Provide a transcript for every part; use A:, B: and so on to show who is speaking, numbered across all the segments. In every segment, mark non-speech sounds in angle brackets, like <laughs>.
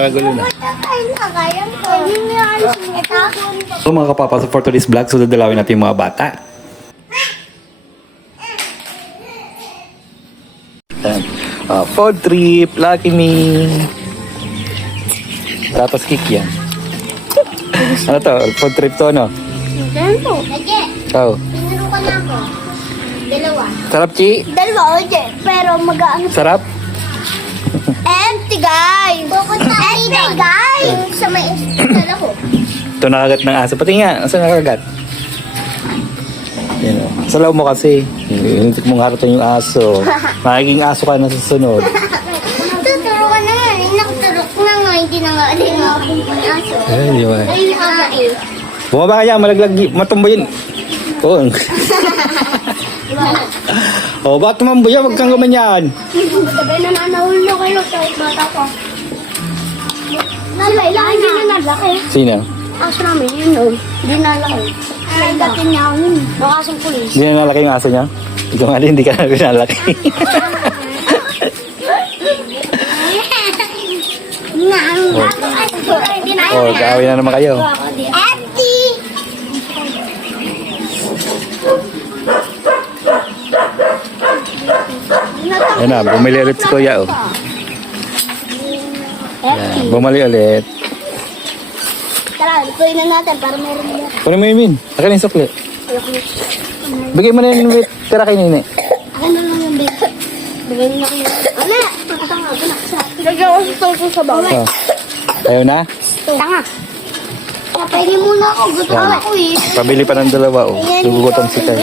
A: Kagulo na. So mga kapapa, so for today's vlog, so dadalawin natin yung mga bata. Ayan. Uh, food trip, Lucky Me. Tapos kick yan. <laughs> ano to? Food trip to, ano?
B: Ganun po.
A: Oh.
B: Tinuro ko na ako. Dalawa.
A: Sarap, Chi?
B: Dalawa, oje. Pero mag-ano.
A: Sarap?
B: Empty, guys. Guys. Sa may install ako.
A: Ito nakagat ng aso. Pati nga, saan nakagat? Yan o. Salaw mo kasi. Hinuntik mo nga yung aso. <laughs> Magiging aso ka na sa sunod.
B: Tuturo ka na nga. eh. Nakaturok na nga. Hindi na nga. Hindi nga ako yung aso.
A: Ay, di ba?
B: Ay, nga eh.
A: Bumaba ka dyan, malaglag, matumbo yun. Oo. <laughs> oh, ba't tumambo yan? Huwag kang gumanyan.
B: Sabi na nanahulog kayo kahit bata pa. Nalala, hindi na nalaki.
A: Sino?
B: Aso namin, yun o. Hindi nalaki. Ay, dati niya ako yun. Bakasang pulis.
A: Hindi na nalaki yung aso niya? Ikaw nga din, hindi ka na nalaki.
B: Na
A: oh, kaawin na naman kayo.
B: Empty!
A: Yan na, bumili ulit si Kuya. Oh. Yan, bumali ulit.
B: Tara, lutuin na natin para meron na.
A: Kunin mo yun, Min. Akin yung sukli. Bigay mo na yun with tira kay Nini.
B: Akin na lang yung bento. Bigay na kayo. Ano? Tanga. Lagyan ko sa tofu sa bawal.
A: Oh. Ayaw na?
B: Tanga. Papainin muna ako. Gutom
A: Yan.
B: ako eh.
A: Pabili pa ng dalawa. Oh. Gugutom si Tay.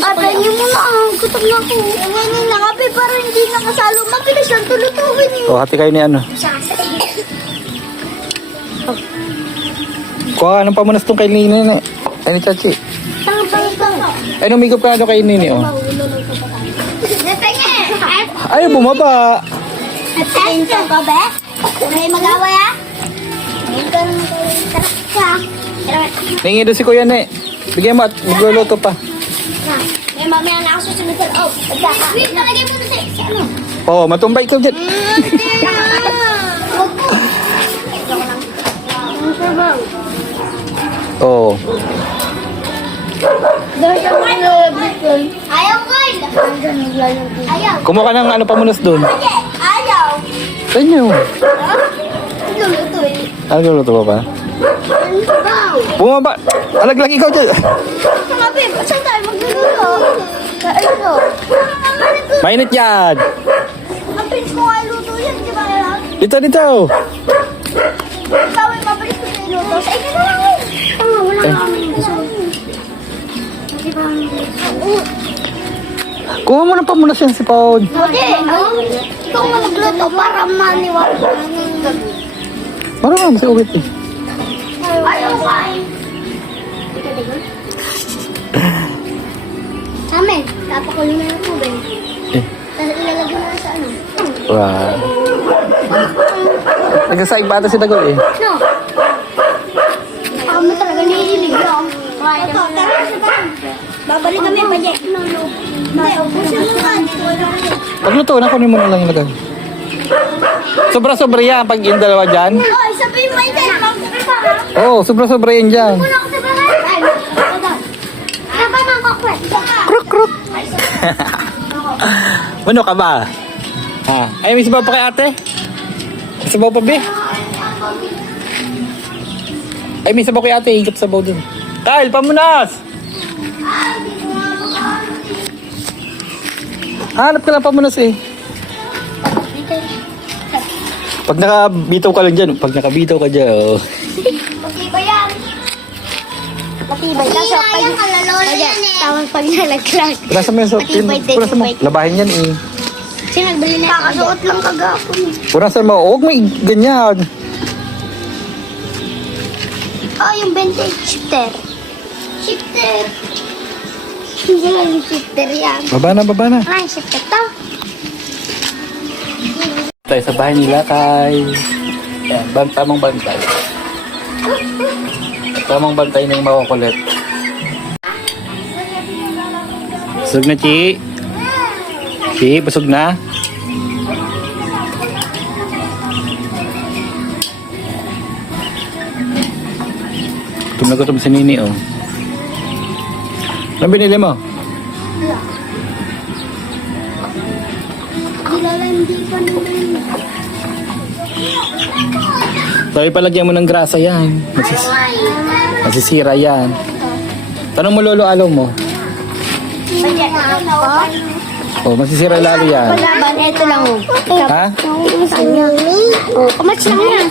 B: Papainin muna ako. Gutom na ako. Ngayon na kape para hindi nakasalo. Mabilis lang tulutuhin yun.
A: Oh, hati kayo ni ano. Kuha ka ng pamunas tong kay Nini. Nini. Ay, ni Chachi. Ay, numigop ka ano kay Nini. Oh. Ay, bumaba.
B: Atento ka ba? May ka naman kayo. Tara ka.
A: Tingin doon si Kuya Ne. Bigyan mo at magluluto pa.
B: Eh, mamaya na ako susunod sa loob. Wait, nalagay mo na sa ano?
A: Oh, matumbay ikaw dyan.
B: Doon. Ayaw, Carl! Ayaw.
A: Kumuha ka ng ano pamunas doon.
B: Ayaw.
A: Saan nyo?
B: Luluto eh.
A: Ano luluto pa ba? Bumaba. Alaglag ikaw dyan.
B: Sabi, saan tayo magluluto? Sa ano?
A: Mainit yan.
B: Pinis ko nga luto yan, di ba?
A: Dito, dito.
B: Ikaw ay mabilis ko sa iluto. Sa ikaw na lang eh. Tanga, wala
A: Eh.
B: nga kami gusto. Di ba?
A: Kuha mo ng pamunas yan si Paul.
B: Hindi. Ikaw nga magluto para maniwala.
A: Marami si Uwit eh.
B: Ayaw kain. Amen. Napakulo na yung tubig.
A: Eh.
B: Tapos ilalagay mo na sa ano.
A: Wow. Nagsasaig ba ata si Dagol eh?
B: No. Ako mo talaga nililig lang. Babalik kami pa dyan. No, no.
A: Pagluto na, kunin mo na lang yung lagay. Sobra-sobra yan pag yung dalawa dyan.
B: Oy, sabihin mo ito.
A: Oo, oh, sobra-sobra yan dyan. Kruk, kruk. Ano ka ba? Ha? Ay, may sabaw pa kay ate? May sabaw pa, be? Ay, may sabaw kay ate. Higap sabaw dun. Kyle, pamunas! Hanap ka lang pamunas eh. Pag nakabitaw ka lang dyan, pag nakabitaw ka dyan, oh.
B: Matibay yan. Matibay. Kaso pag... Ayan, tawag pag nalaglag.
A: Pulasa mo yung sa...
B: Matibay din,
A: Pulasa mo. Labahin yan eh.
B: Sino nagbili na Kakasuot lang kagapon.
A: Pulasa mo. Huwag mo ganyan.
B: Oh, yung vintage shifter. Shifter. Hindi lang yung shifter yan.
A: Baba na, baba na.
B: Ah, shifter to.
A: Tayo sa bahay nila, Kai. Yan, ban tamang bantay. Tamang bantay na yung makukulit. Busog na, Chi. Chi, busog na. Gutom na Nini, oh. Ano binili mo?
B: Nilalandi pa nila.
A: Sabi palagyan mo ng grasa yan. Masis masisira yan. Tanong mo lolo alo mo. Oh, masisira lalo yan.
B: Laban, eto lang oh.
A: Ha?
B: Oh, kamats lang yan.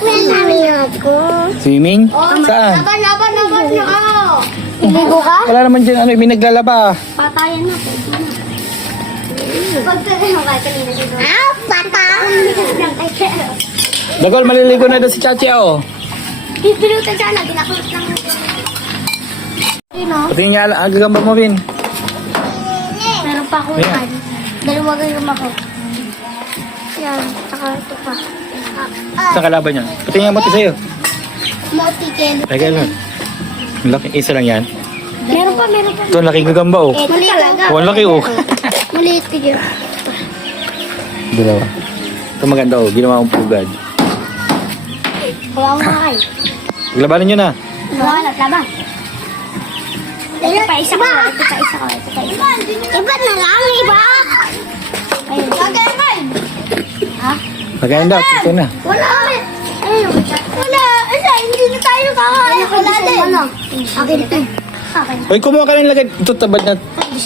A: Swimming? Saan?
B: Laban, laban, laban na ako. Iligo ka?
A: Wala naman dyan ano, may naglalaba.
B: Patayan na. Pagtagal mo kahit kanina dito. Ah, pata!
A: Dagol, maliligo na daw si Chachi, oh.
B: Pipilutan sana, ginakulot lang. Sino?
A: Pati nga, agagamba mo, Vin.
B: Meron pa ako
A: Ayan.
B: yan. Dalawa gayong ako. Yan, saka ito pa.
A: Sa kalaban niya. Pati nga mati sa'yo.
B: Motiken.
A: Ay, kailan? Ang laki, isa lang yan.
B: Meron pa, meron pa.
A: Ito, ang laking gagamba, oh.
B: Maliit talaga.
A: Oh, ang laki, oh.
B: Maliit ka dyan.
A: Dalawa. Ito maganda, oh. Ginawa kong pugad.
B: Wala mo nga kayo.
A: Paglabanan nyo na.
B: Wala na, laban. Ito pa isa ko, ito pa isa ko, ito pa isa. Iba na lang, iba. Kagayan Ha?
A: Maganda, ito na.
B: Wala. Wala. Isa, hindi na tayo kakain. Wala din. Ano? Akin ito. Akin.
A: Hoy, kumuha ka ng lagay. Ito, tamad na.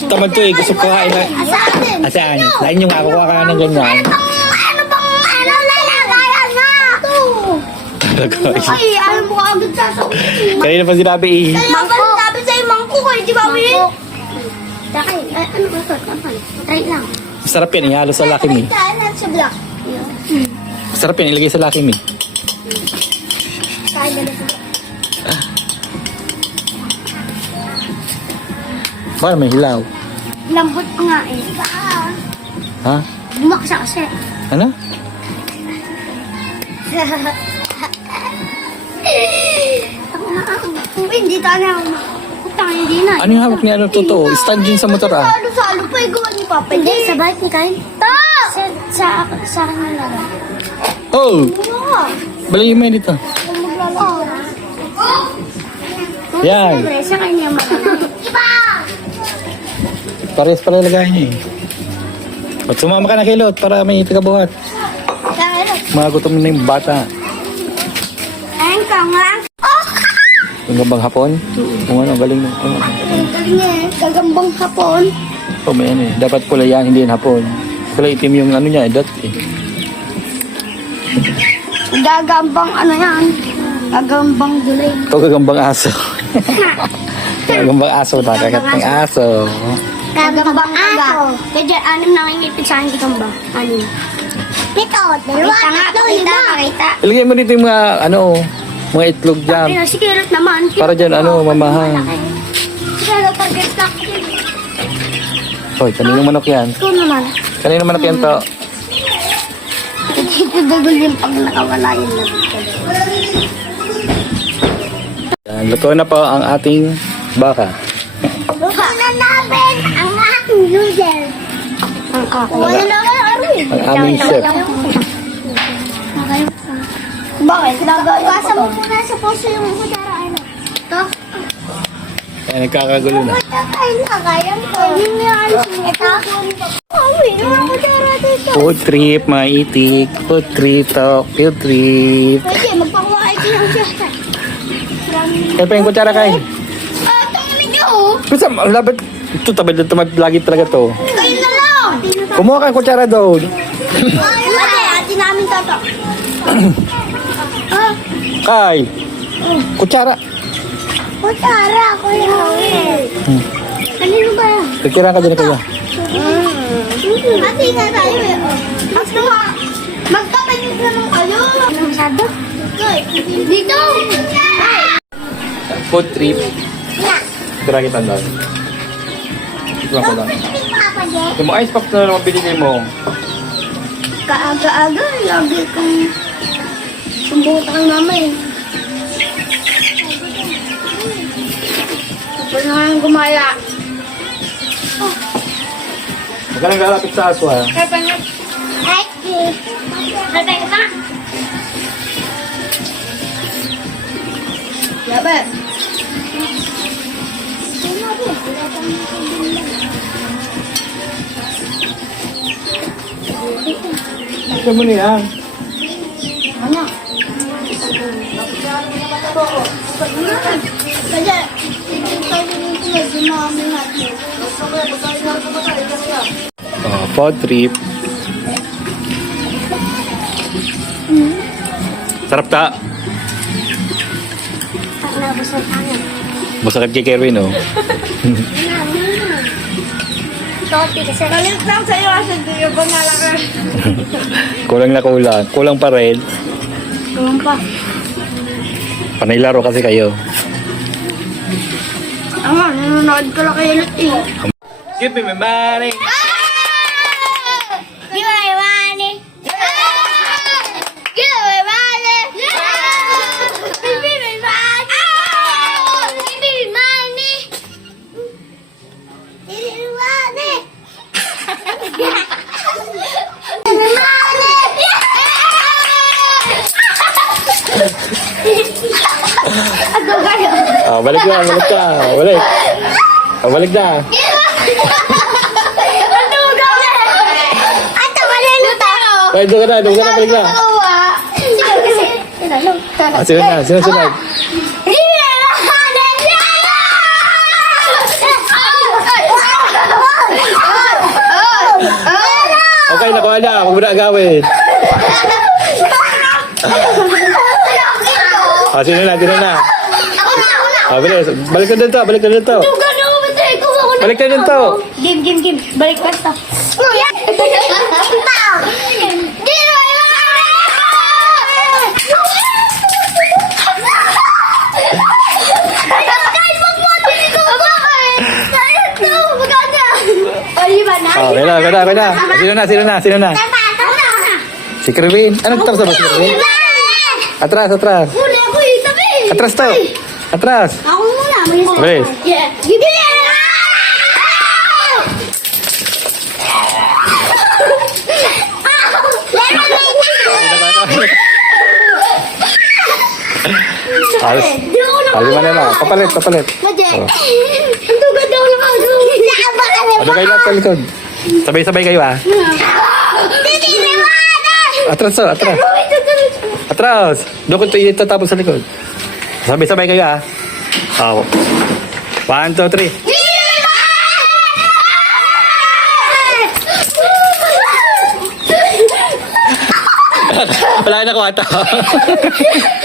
A: Tamad to, eh. Gusto ko kain na.
B: Asa atin?
A: Asaan? Lain nyo nga, kukuha ka na ng ganyan.
B: Ano bang ano lalagayan nga? Ito. Ay, alam mo agad sasabihin.
A: Kanina pa sinabi, eh.
B: Mangkok. Sabi sa'yo mangkok eh, di ba, Will? Daki, eh, ano ba ito? Tampal. Try lang.
A: Masarap yan, ihalo sa Lucky Me.
B: Sa?
A: Masarap yan, ilagay sa Lucky Me.
B: Kailan sa
A: Baka may hilaw.
B: Lambot nga eh.
A: Ha?
B: Bumaksa kasi.
A: Ano?
B: Hindi tayo na. Utang hindi na.
A: Ano yung hawak ni ano totoo? Stand yun sa motor ah.
B: Salo-salo pa yung gawa ni Papa. Hindi, sa bike ni Kain. Ta! Sa, sa, sa akin na lang.
A: Oh!
B: Ano nga?
A: Balayin mo yun dito.
B: Maglalaro.
A: Yan.
B: Sa kanya. Iba!
A: Parehas pala lagayan niya eh. At sumama ka na kay Lot para may tagabuhat.
B: Kaya
A: Mga gutom na yung bata.
B: Ayun ka nga. Oh!
A: Gabang hapon. Kung ano, galing. Oh,
B: Ang galing eh. Gagambang hapon.
A: oh, may ano eh. Dapat pula yan, hindi yan hapon. Pula itim yung ano niya, eh, dot eh.
B: Gagambang ano yan? Gagambang gulay.
A: Ito gagambang aso. <laughs> gagambang aso, nakakat ng aso.
B: Gagambang aso. Kaya dyan, anim na ang ipit sa akin gagamba. Anim. Pito, dalawa, tatlo, lima. Pakita.
A: Ilagay mo dito yung mga, ano, mga itlog dyan.
B: Ayun, si Kirot naman.
A: Para dyan, ano, mamahal.
B: Si Kirot, target lock.
A: Hoy, kaninong manok yan?
B: Ito naman.
A: Kaninong manok yan to?
B: Ito dagol yung pag nakawala yung labit ko.
A: Yan, luto na po ang ating baka.
B: Luto na namin noodle. Wala na kayo, Arwin.
A: Ang aming chef.
B: Bakit? Pasa mo muna sa puso yung kutsara. Ano? Ito?
A: Yan, nagkakagulo na.
B: Kutsara.
A: Food trip, mga itik. Food trip, to. Field trip.
B: Pwede, magpakuha ito yung chef.
A: Kaya pa yung kutsara kay.
B: Ah, tangin niyo. oh.
A: Basta, ang labat. Ito, tamad na tamad lagi talaga to.
B: Kayo na lang.
A: Kumuha ka ng kutsara doon.
B: Pwede, ati namin toto. <clears throat> Ah,
A: Kay. Kutsara.
B: kutsara ko yung
A: Hmm.
B: Kanino ba yan?
A: Ka dyan kaya.
B: Ate na tayo eh. Mas nawa. Magkapalit na ng kayo. Masyado? Dito.
A: Food trip. Tira kita doon. Ito lang ko lang. Kung mo ice pop na naman binili mo.
B: Kaaga-aga, lagi kong sumbutang namin. Tapos na ngayon gumaya.
A: Huwag ka lang lalapit sa aso ha.
B: Kaya pa nga. Ay, Kaya pa nga. Yabe.
A: Ito mo na yan.
B: Ano? Kasi,
A: Oh, pod trip. Sarap ta.
B: Nabos ang
A: Masakit kay Kerwin, oh.
C: Galit lang sa'yo di ka ba malakas?
A: Kulang na kulang. Kulang pa rin.
B: Ganun pa.
A: Panaylaro kasi kayo.
C: Ama, nanonood ko lang kayo ulit eh.
A: Give me my money.
B: Give
A: Ah, balik na, balik ka. Balik. Ah, balik na. Ay, doon ka na, doon ka na, balik na. Ah, sino na, sino sunod? Nakuha na. Huwag mo na agawin. Ah, sino na, sino na. Ah, bilis. Balik na dito, balik na dito. Balik na dito.
B: Game, game, game. Balik pa
A: na. Ah, Sino na, sino na, sino na? Si Kerwin. Ano tapos na ba si Kerwin? Atras, atras.
B: Huli ako eh, tabi.
A: Atras to. Atras.
B: Ako muna.
A: Bilis.
B: Yeah. Give me
A: Alis. Alis man na. Papalit, papalit. Oh.
B: Ang tugad daw lang ako.
A: Ano kayo lahat sa likod? Sabay-sabay kayo ah. Atras to, atras. Atras. Doon ko ito tatapos sa likod. Sabay-sabay kayo ah. Oh. One, two, three. Wala na ko ata. <laughs>